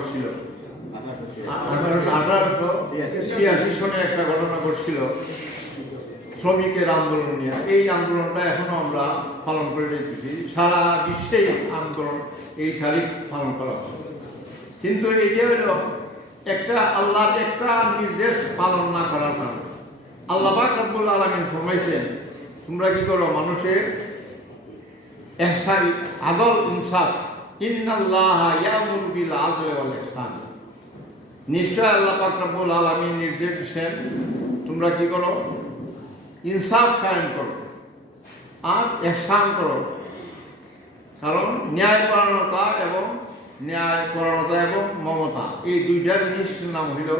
ঘটছিল আঠারোশো ছিয়াশি সনে একটা ঘটনা ঘটছিল। শ্রমিকের আন্দোলন নিয়ে। এই আন্দোলনটা এখনও আমরা পালন করে যেতেছি সারা বিশ্বেই আন্দোলন এই তারিখ পালন করা হচ্ছে। কিন্তু এটা হলো একটা আল্লাহর একটা নির্দেশ পালন না করার কারণে। আল্লাহ রব্বুল আলামিন ফরমাইছেন, তোমরা কি করো, মানুষের এহসানি, আদল ইনসাফ নিশ্চয় আল্লাহ পাক রব্বুল আলামিন নির্দেশ দিচ্ছেন তোমরা কি করো? ইনসাফ কায়েম করো আর এহসান করো। কারণ ন্যায়পরায়ণতা এবং ন্যায়পরায়ণতা এবং মমতা, এই দুইটা জিনিসের নাম হইল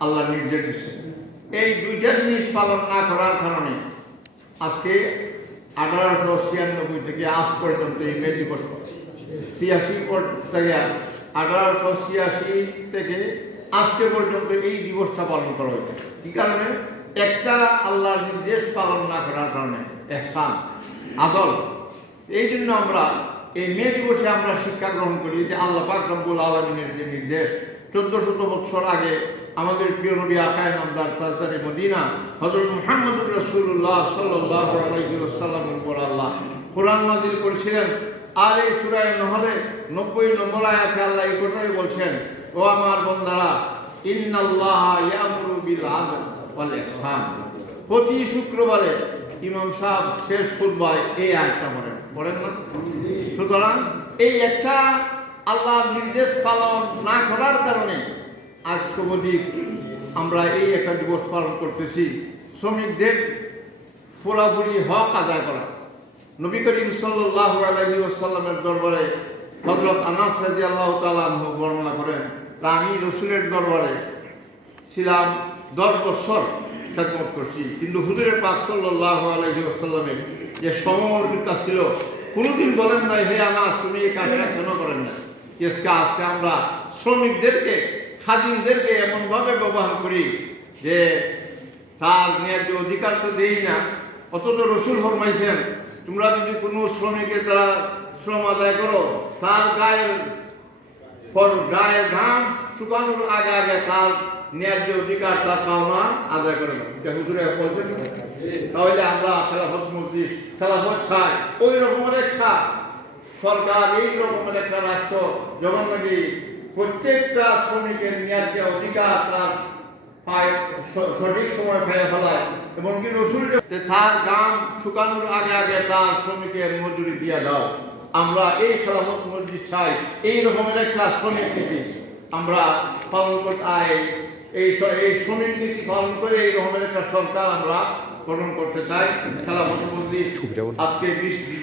আল্লাহ নির্দেশ দিচ্ছেন এই দুইটা জিনিস পালন না করার কারণে আজকে আঠারোশো ছিয়ানব্বই থেকে আজ পর্যন্ত এই মে দিবস ছিয়াশি থেকে আঠারোশো ছিয়াশি থেকে আজকে পর্যন্ত এই দিবসটা পালন করা হয়েছে। কি কারণে? একটা আল্লাহর নির্দেশ পালন না করার কারণে। এহসান, আদল। এই জন্য আমরা এই মে দিবসে আমরা শিক্ষা গ্রহণ করি যে আল্লাহ পাক রব্বুল আলমিনের যে নির্দেশ চোদ্দ শত বছর আগে আমাদের প্রিয় নবী আকায় নামদার তাজদারি মদিনা হজরত মুহাম্মদুর রসুল্লাহ সাল্লাহ আলাইসাল্লামের উপর আল্লাহ কোরআন নাজিল করেছিলেন। আর এই সুরায় নহলে নব্বই নম্বর আয়াতে আল্লাহ এই কথাই বলছেন, ও আমার বন্ধারা ইন্নাল্লাহ ইয়ামুরু বিল আদল ওয়াল ইহসান। প্রতি শুক্রবারে ইমাম সাহেব শেষ খুতবায় এই আয়াতটা পড়েন। পড়েন না? সুতরাং এই একটা আল্লাহর নির্দেশ পালন না করার কারণে আজ কবদিক আমরা এই একটা দিবস পালন করতেছি। শ্রমিকদের পুরাপুরি হক আদায় করা। নবী করিম সাল্লাহ আলাইহি ওয়াসাল্লামের দরবারে হজরত আনাস রাজি আল্লাহ তালাহ বর্ণনা করেন তা আমি রসুলের দরবারে ছিলাম দশ বছর খেদমত করছি। কিন্তু হুজুরের পাক সাল্লাহ আলহি আসাল্লামের যে সমর্পিতা ছিল, কোনোদিন বলেন নাই, হে আনাস, তুমি এই কাজটা কেন করেন না আজকে আজকে আমরা শ্রমিকদেরকে, খাদিমদেরকে এমনভাবে ব্যবহার করি যে তার ন্যায্য অধিকার তো দেই না। অথচ রসুল ফরমাইছেন তোমরা যদি কোনো শ্রমিকের দ্বারা শ্রম আদায় করো, তার গায়ের পর গায়ের ঘাম শুকানোর আগে আগে তার ন্যায্য অধিকার তার পাওনা আদায় করে না হুজুরে বলছেন? তাহলে আমরা খেলাফত মসজিদ, খেলাফত চাই ওই রকমের একটা সরকার, এই রকমের একটা রাষ্ট্র যখন নাকি প্রত্যেকটা শ্রমিকের ন্যায্য অধিকার তার পায় সঠিক সময় ফেলে ফেলায়। এমনকি রসুল যে তার গাম শুকানোর আগে আগে তার শ্রমিকের মজুরি দিয়ে দাও। আমরা এই সালামত মসজিদ চাই। এই রকমের একটা শ্রমিক নীতি। আমরা পালন করতে আই এই এই শ্রমিক নীতি পালন করে এই রকমের একটা সরকার আমরা গঠন করতে চাই। খেলাফত মসজিদ আজকে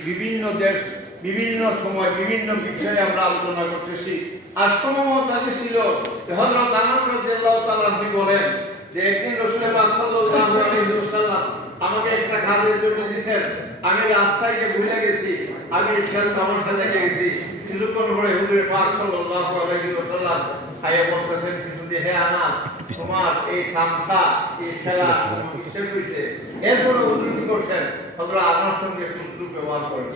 বিভিন্ন দেশ, বিভিন্ন সময়, বিভিন্ন বিষয়ে আমরা আলোচনা করতেছি। আর সম্ভবত আগে ছিল। হযরত আনাস রাদিয়াল্লাহু তাআলা বলেন যে একদিন রাসূল পাক সাল্লাল্লাহু আলাইহি ওয়াসাল্লাম আমাকে একটা কাজের জন্য দিয়েছেন। আমি রাস্তায় গিয়ে ভুলে গেছি, আমি খেল তামাশা লেগে গেছি। কিছুক্ষণ পরে হুজুর পাক সাল্লাল্লাহু আলাইহি ওয়াসাল্লাম খাইয়ে বলতেছেন কিছু দিয়ে হে আনা, তোমার এই তামসা এই খেলা কিসে হইছে এরপরে হুজুর কি করছেন? হযরত আমার সঙ্গে সুন্দর ব্যবহার করেন।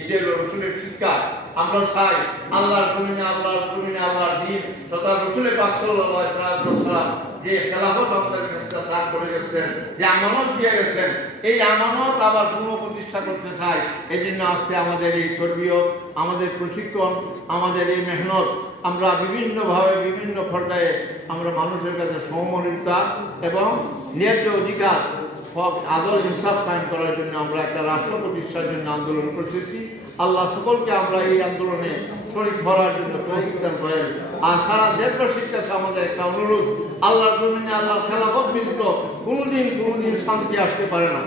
এই যে রসুলের শিক্ষা আমরা চাই আল্লাহর জমিনে আল্লাহর জমিনে, আল্লাহর দিন। তথা রসুলের পাক সাল্লাল্লাহু আলাইহি ওয়াসাল্লাম যে খেলাফত আমাদের কাছে দান করে গেছেন, যে আমানত দিয়ে গেছেন, এই আমানত আবার পুনঃপ্রতিষ্ঠা করতে চাই এই জন্য আজকে আমাদের এই ধর্মীয়, আমাদের প্রশিক্ষণ, আমাদের এই মেহনত, আমরা বিভিন্নভাবে বিভিন্ন পর্যায়ে আমরা মানুষের কাছে সহমর্মিতা এবং ন্যায্য অধিকার, হক, আদল, ইনসাফ কায়েম করার জন্য আমরা একটা রাষ্ট্র প্রতিষ্ঠার জন্য আন্দোলন করতেছি। আল্লাহ সকলকে আমরা এই আন্দোলনে শরীক ভরার জন্য তৌফিক করেন। আর সারা দেশবাসীর কাছে আমাদের একটা অনুরোধ, আল্লাহর জমিনে আল্লাহ খেলাফত ব্যতীত কোনোদিন কোনোদিন শান্তি আসতে পারে না।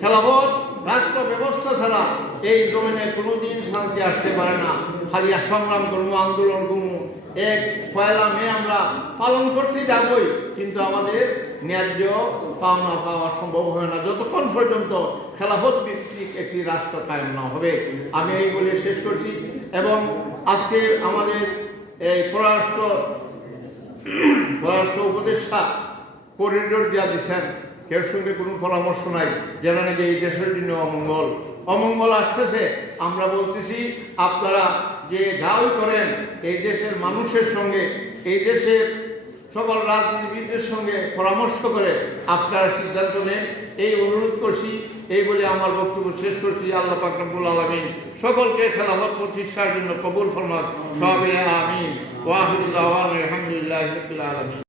খেলাফত, রাষ্ট্র ব্যবস্থা ছাড়া এই জমিনে কোনোদিন শান্তি আসতে পারে না। খালি সংগ্রাম করব, আন্দোলন করব। এক পয়লা মে আমরা পালন করতে যাবই, কিন্তু আমাদের ন্যায্য পাওনা পাওয়া সম্ভব হবে না। যতক্ষণ পর্যন্ত খেলাফত ভিত্তিক একটি রাষ্ট্র কায়েম না হবে। আমি এই বলে শেষ করছি এবং আজকে আমাদের এই পররাষ্ট্র পররাষ্ট্র উপদেষ্টা করিডোর দেওয়া দিচ্ছেন কেউ সঙ্গে কোনো পরামর্শ নাই, যেন নাকি এই দেশের জন্য অমঙ্গল। অমঙ্গল আসতেছে, আমরা বলতেছি, আপনারা যে যাই করেন, এই দেশের মানুষের সঙ্গে, এই দেশের সকল রাজনীতিবিদদের সঙ্গে পরামর্শ করে আপনারা সিদ্ধান্ত নেন এই অনুরোধ করছি, এই বলে আমার বক্তব্য শেষ করছি। আল্লাহ পাকরবুল আলমিন সকলকে খেলাফত প্রতিষ্ঠার জন্য কবুল ফরমাত সবাই আমিন। আলহামদুলিল্লাহ আলমিন।